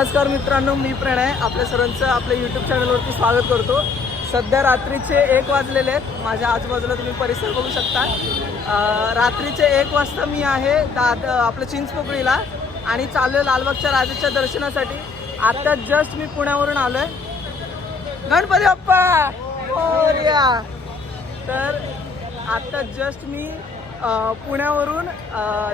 नमस्कार मित्रांनो, मी प्रणय आपल्या सर्वांचं आपल्या यूट्यूब चॅनलवरती स्वागत करतो. सध्या रात्रीचे 1 वाजलेले आहेत. माझ्या आजूबाजूला तुम्ही परिसर बघू शकता. रात्रीचे 1 वाजता मी आहे आपलं चिंचपोकळीला आणि चाललो लालबागच्या राजाच्या दर्शनासाठी. आता जस्ट मी पुण्यावरून आलो आहे. गणपती बाप्पा मोरया. तर आता जस्ट मी पुण्यावरून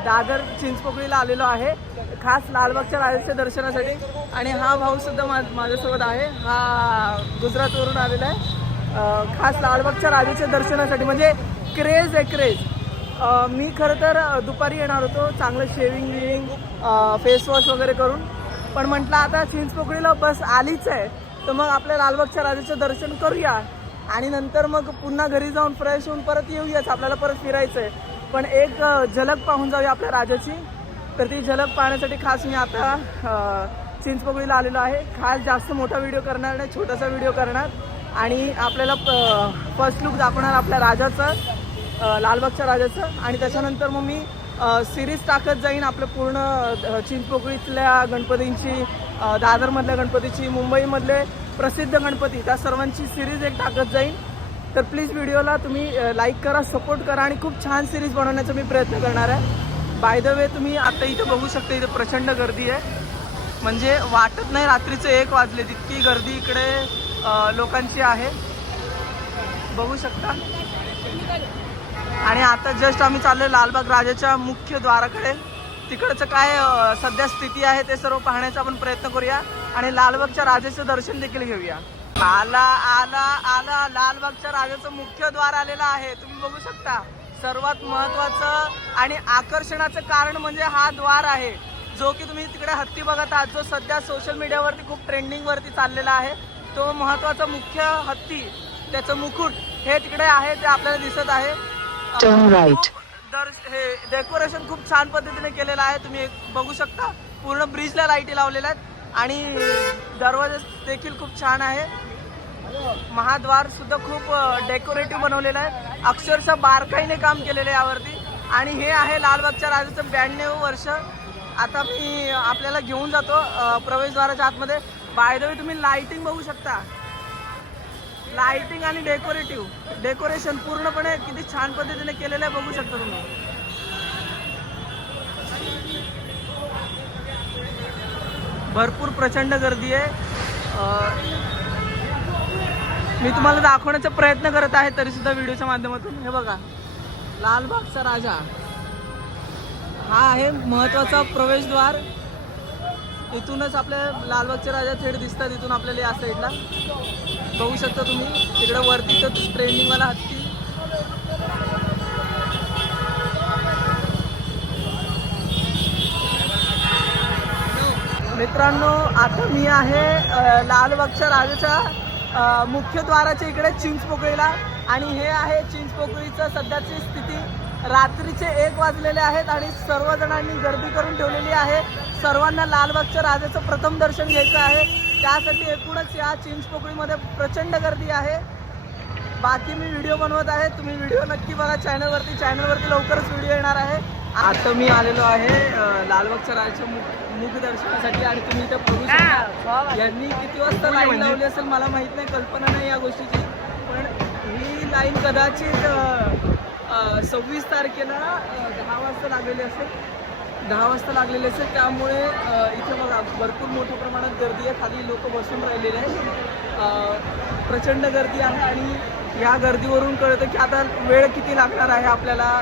दादर चिंचपोकळीला आलेलो आहे खास लालबागच्या राजाच्या दर्शनासाठी. आणि हा भाऊ सुद्धा माझ्यासोबत आहे. हा गुजरातवरून आलेला आहे खास लालबागच्या राजाच्या दर्शनासाठी. म्हणजे क्रेज आहे क्रेज. मी खरं तर दुपारी येणार होतो चांगलं शेविंग फेस वॉश वगैरे करून, पण म्हटलं आता चिंचपोकळीला बस आलीच आहे तर मग आपल्या लालबागच्या राजाचं दर्शन करूया आणि नंतर मग पुन्हा घरी जाऊन फ्रेश होऊन परत येऊयाच. आपल्याला परत फिरायचं आहे, पण एक झलक पाहून जाऊया आपल्या राजाची. तर ती झलक पाहण्यासाठी खास मी आता चिंचपोकळीला आलेलो आहे. खास जास्त मोठा व्हिडिओ करणार नाही, छोटासा व्हिडिओ करणार आणि आपल्याला फर्स्ट लुक दाखवणार आपल्या राजाचं, लालबागच्या राजाचं. आणि त्याच्यानंतर मग मी सिरीज टाकत जाईन आपलं पूर्ण चिंचपोकळीतल्या गणपतींची, दादरमधल्या गणपतीची, मुंबईमधले प्रसिद्ध गणपती, त्या सर्वांची सिरीज एक टाकत जाईन. तर प्लीज व्हिडिओला तुम्ही लाईक करा, सपोर्ट करा आणि खूप छान सिरीज बनवण्याचा मी प्रयत्न करणार आहे. बाय द वे तुम्ही आता इथं बघू शकता, इथं प्रचंड गर्दी आहे. म्हणजे वाटत नाही रात्रीचे 1 वाजले, तितकी गर्दी इकडे लोकांची आहे, बघू शकता. आणि आता जस्ट आम्ही चाललोय लालबाग राजाच्या मुख्य द्वाराकडे. तिकडचं काय सध्या स्थिती आहे ते सर्व पाहण्याचा आपण प्रयत्न करूया आणि लालबागच्या राजाचं दर्शन देखील घेऊया. आला आला आला लालबागच्या राजाचं मुख्य द्वार आलेलं आहे. तुम्ही बघू शकता. सर्वात महत्त्वाचं आणि आकर्षणाचं कारण म्हणजे हा द्वार आहे, जो की तुम्ही तिकडे हत्ती बघत आहात, जो सध्या सोशल मीडियावरती खूप ट्रेंडिंगवरती चाललेला आहे. तो महत्त्वाचा मुख्य हत्ती, त्याचं मुकुट हे तिकडे आहे, ते आपल्याला दिसत आहे. हे डेकोरेशन खूप छान पद्धतीने केलेलं आहे. तुम्ही बघू शकता. पूर्ण ब्रिजला लाईटी लावलेल्या आहेत आणि दरवाजा देखील खूप छान आहे. महाद्वार सुद्धा खूप डेकोरेटिव्ह बनवलेलं आहे. अक्षरशः बारकाईने काम केलेलं आहे यावरती. आणि हे आहे लालबागच्या राजाचं 92 वर्ष. आता मी आपल्याला घेऊन जातो प्रवेशद्वाराच्या आतमध्ये. बाय द वे तुम्ही लाइटिंग बघू शकता. लाइटिंग आणि डेकोरेशन पूर्णपणे किती छान पद्धतीने केलेलं आहे बघू शकता तुम्ही. भरपूर प्रचंड गर्दी आहे. मी तुम्हाला दाखवण्याचा प्रयत्न करत आहे तरी सुद्धा व्हिडिओच्या माध्यमातून. हे बघा, लालबागचा राजा हा आहे महत्त्वाचा प्रवेशद्वार. इथूनच आपल्या लालबागचे राजा थेट दिसतात. इथून आपल्याला या साईडला बघू शकता तुम्ही. तिकडे वरती तर ट्रेंडिंगवाला हत्ती. मित्रांनो, आता मी आहे लालबागच्या राजाच्या मुख्य द्वाराच्या इकडे चिंचपोकळीला. आणि हे आहे चिंचपोकळीचं सध्याची स्थिती. रात्रीचे 1 वाजलेले आहेत आणि सर्वजणांनी गर्दी करून ठेवलेली आहे. सर्वांना लालबागच्या राजाचं प्रथम दर्शन घ्यायचं आहे. त्यासाठी एकूणच या चिंचपोकळीमध्ये प्रचंड गर्दी आहे. बाकी मी व्हिडिओ बनवत आहे, तुम्ही व्हिडिओ नक्की बघा चॅनलवरती लवकरच व्हिडिओ येणार आहे. आता मी आलेलो आहे लालबागच्या राजाच्या मुख दर्शनासाठी आणि तुम्ही इथं बघू शकता. यांनी किती वाजता लाईन लावली असेल मला माहित नाही, कल्पना नाही या गोष्टीची. पण ही लाईन कदाचित 26 तारखेला 10 वाजता लागलेली असेल, 10 वाजता लागलेली असेल. त्यामुळे इथे बघा भरपूर मोठ्या प्रमाणात गर्दी आहे. खाली लोक बसून राहिलेले आहेत. प्रचंड गर्दी आहे आणि या गर्दीवरून कळतं की आता वेळ किती लागणार आहे आपल्याला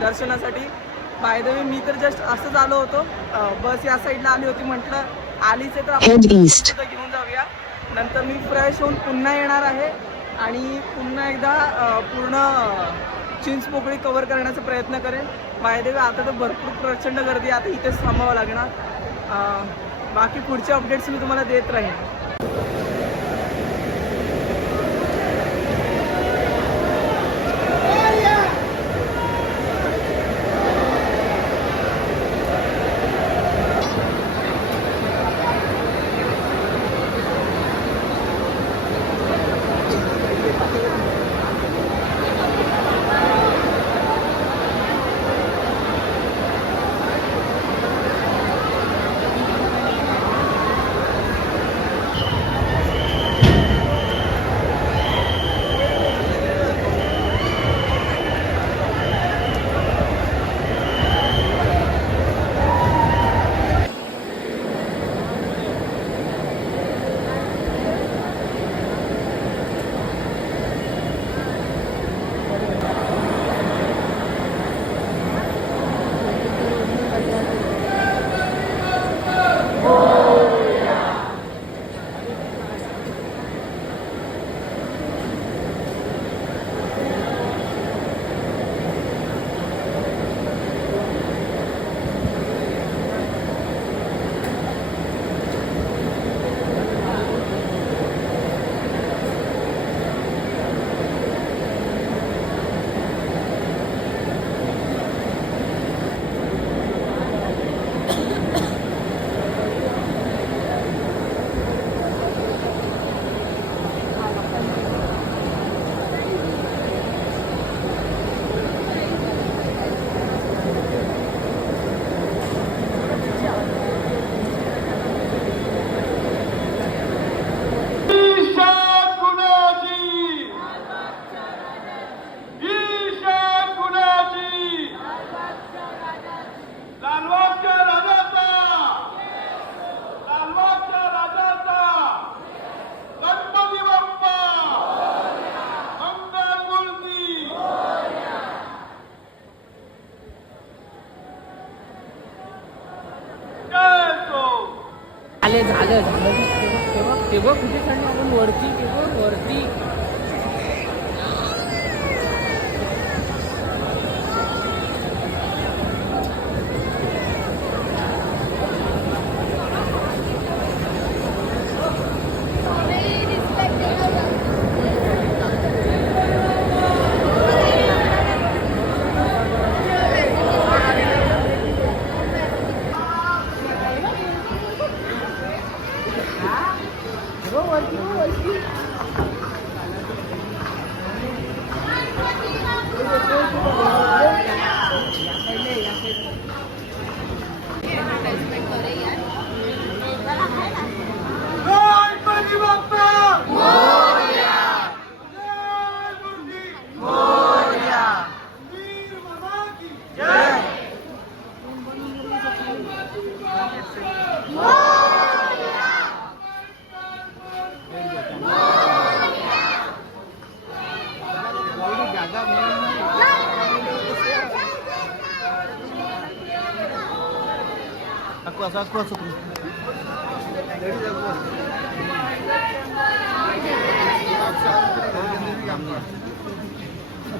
दर्शनासाठी. बाय द वे मी तर जस्ट असंच आलो होतो. बस या साईडला आली होती, म्हटलं आलीच आहे तर आपण घेऊन जाऊया. नंतर मी फ्रेश होऊन पुन्हा येणार आहे आणि पुन्हा एकदा पूर्ण चिंचपोकळी कव्हर करण्याचा प्रयत्न करेन. बाय द वे आता तर भरपूर प्रचंड गर्दी, आता इथेच थांबावं लागणार. बाकी पुढचे अपडेट्स मी तुम्हाला देत राहीन. झालं ते बघ कुठे चाललो आपण वरती ते बघ वरती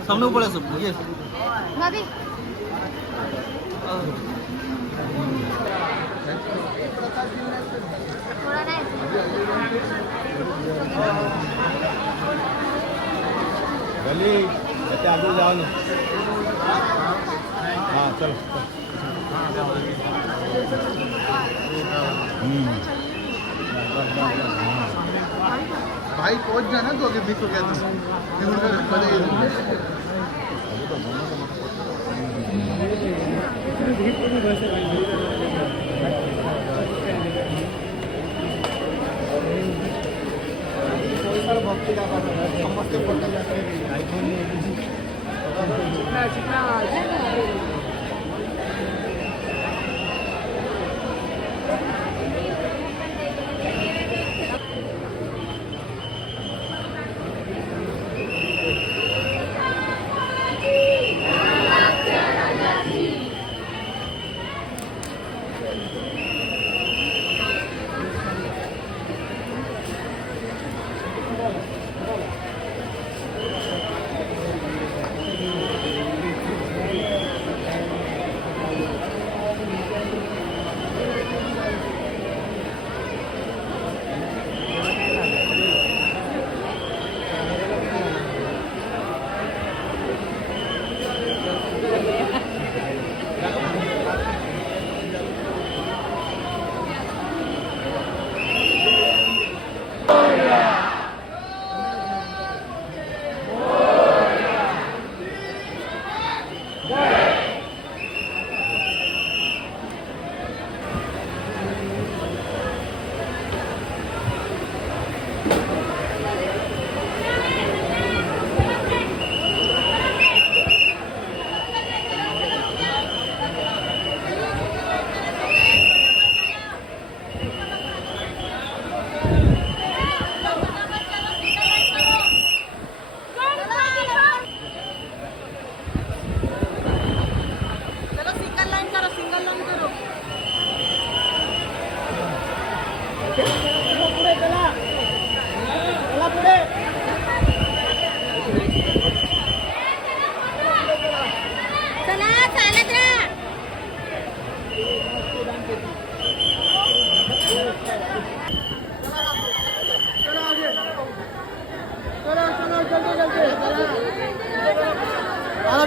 सामने पड़ा सब ये नदी थोड़ा नहीं गली बच्चे आगे जाओ ना हाँ चलो भाई पहुंच जाना तो आगे मिस हो गया था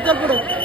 चल पुढे चला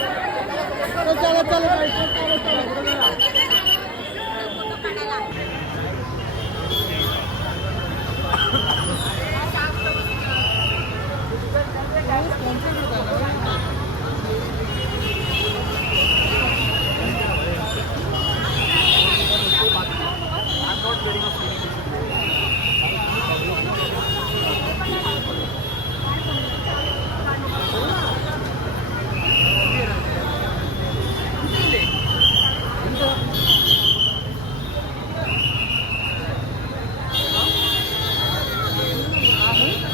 आहे